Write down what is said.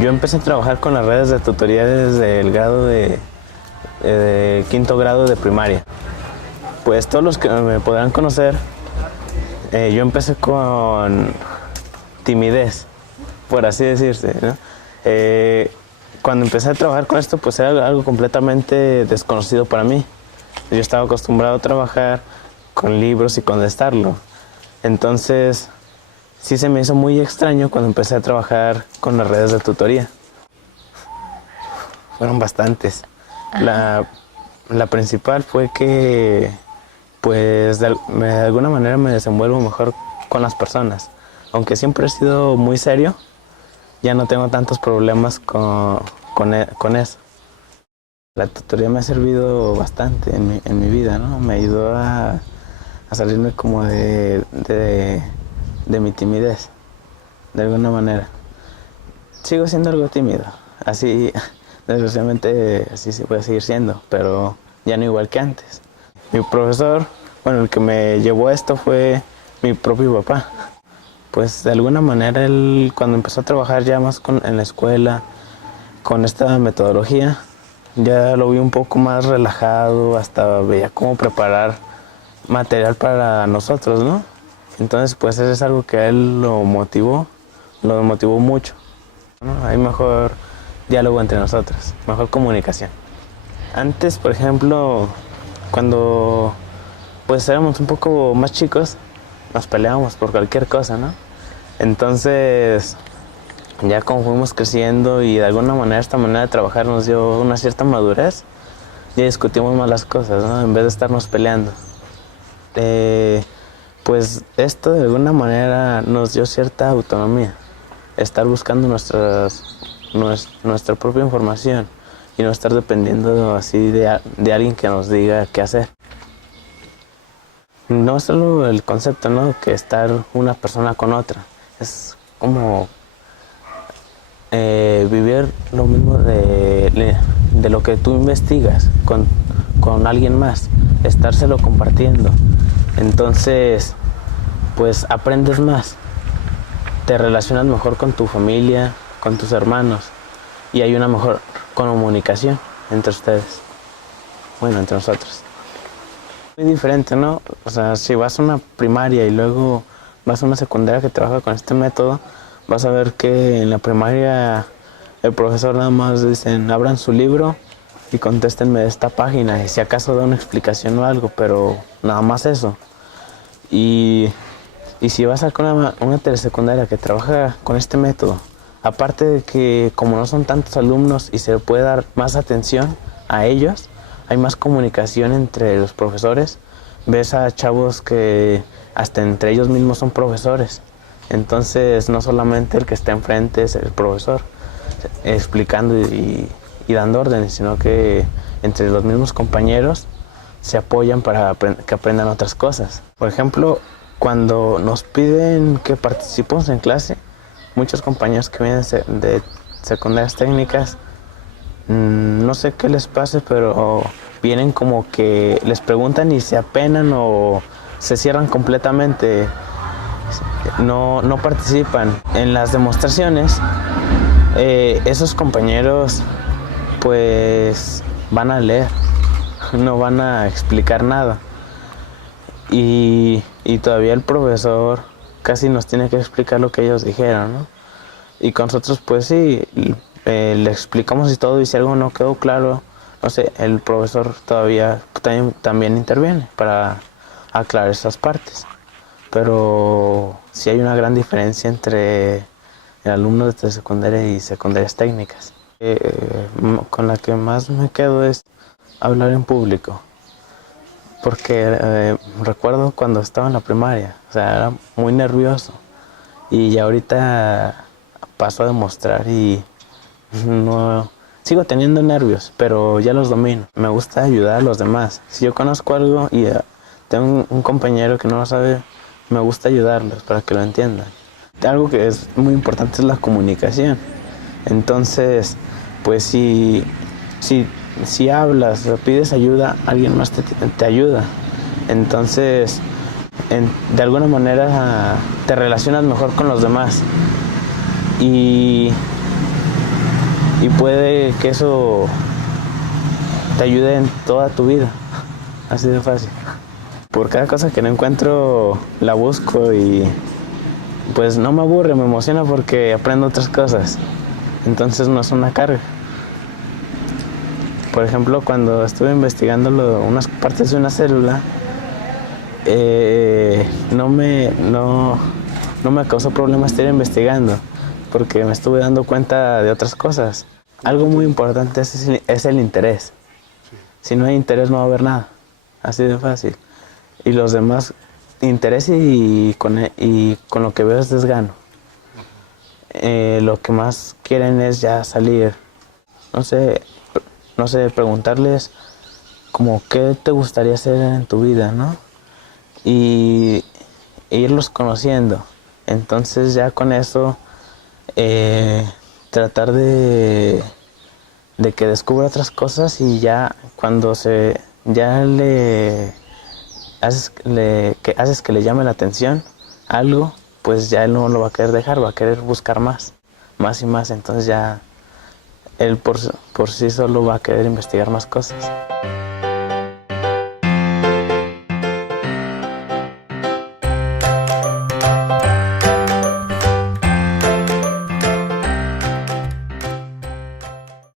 Yo empecé a trabajar con las redes de tutoría desde el grado de quinto grado de primaria. Pues todos los que me podrán conocer, yo empecé con timidez, por así decirse, ¿no? Cuando empecé a trabajar con esto, pues era algo completamente desconocido para mí. Yo estaba acostumbrado a trabajar con libros y contestarlo. Entonces, sí se me hizo muy extraño cuando empecé a trabajar con las redes de tutoría. Fueron bastantes. La principal fue que, pues, de alguna manera me desenvuelvo mejor con las personas. Aunque siempre he sido muy serio, ya no tengo tantos problemas con eso. La tutoría me ha servido bastante en mi vida, ¿no? Me ayudó a salirme como de mi timidez, de alguna manera. Sigo siendo algo tímido, así, desgraciadamente, así se puede seguir siendo, pero ya no igual que antes. Mi profesor, bueno, el que me llevó a esto fue mi propio papá. Pues de alguna manera él, cuando empezó a trabajar ya más en la escuela, con esta metodología, ya lo vi un poco más relajado, hasta veía cómo preparar material para nosotros, ¿no? Entonces, pues eso es algo que a él lo motivó mucho, ¿no? Hay mejor diálogo entre nosotros, mejor comunicación. Antes, por ejemplo, cuando pues éramos un poco más chicos, nos peleábamos por cualquier cosa, ¿no? Entonces, ya como fuimos creciendo y de alguna manera esta manera de trabajar nos dio una cierta madurez, ya discutimos más las cosas, ¿no? En vez de estarnos peleando. Pues esto de alguna manera nos dio cierta autonomía, estar buscando nuestra propia información y no estar dependiendo así de alguien que nos diga qué hacer. No es solo el concepto, ¿no?, que estar una persona con otra, es como vivir lo mismo de lo que tú investigas con alguien más, estárselo compartiendo. Entonces, pues aprendes más, te relacionas mejor con tu familia, con tus hermanos, y hay una mejor comunicación entre ustedes, bueno, entre nosotros. Muy diferente, ¿no? O sea, si vas a una primaria y luego vas a una secundaria que trabaja con este método, vas a ver que en la primaria el profesor nada más dicen, abran su libro y contéstenme de esta página, y si acaso da una explicación o algo, pero nada más eso. Y si vas a una telesecundaria que trabaja con este método, aparte de que como no son tantos alumnos y se puede dar más atención a ellos, hay más comunicación entre los profesores, ves a chavos que hasta entre ellos mismos son profesores. Entonces no solamente el que está enfrente es el profesor explicando y dando órdenes, sino que entre los mismos compañeros se apoyan para que aprendan otras cosas. Por ejemplo, cuando nos piden que participemos en clase, muchos compañeros que vienen de secundarias técnicas, no sé qué les pase, pero vienen como que les preguntan y se apenan o se cierran completamente, no participan. En las demostraciones, esos compañeros pues van a leer, no van a explicar nada. Y todavía el profesor casi nos tiene que explicar lo que ellos dijeron, ¿no? Y con nosotros pues sí, le explicamos y todo, y si algo no quedó claro, no sé, el profesor todavía también interviene para aclarar esas partes. Pero sí hay una gran diferencia entre el alumno de secundaria y secundarias técnicas. Con la que más me quedo es hablar en público. Porque recuerdo cuando estaba en la primaria, o sea, era muy nervioso. Y ya ahorita paso a demostrar y no sigo teniendo nervios, pero ya los domino. Me gusta ayudar a los demás. Si yo conozco algo y tengo un compañero que no lo sabe, me gusta ayudarlos para que lo entiendan. Algo que es muy importante es la comunicación. Entonces, pues si hablas o pides ayuda, alguien más te ayuda. Entonces, de alguna manera te relacionas mejor con los demás. Y y puede que eso te ayude en toda tu vida, así de fácil. Por cada cosa que no encuentro la busco y pues no me aburre, me emociona porque aprendo otras cosas, entonces no es una carga. Por ejemplo, cuando estuve investigando unas partes de una célula, no me causó problema estar investigando porque me estuve dando cuenta de otras cosas. Algo muy importante es el interés. Si no hay interés no va a haber nada, así de fácil. Y los demás, interés y con lo que veo es desgano. Lo que más quieren es ya salir, no sé, preguntarles como qué te gustaría hacer en tu vida, ¿no? Y irlos conociendo. Entonces ya con eso tratar de que descubra otras cosas y ya cuando haces que le llame la atención algo, pues ya él no lo va a querer dejar, va a querer buscar más y más. Entonces ya él por sí solo va a querer investigar más cosas.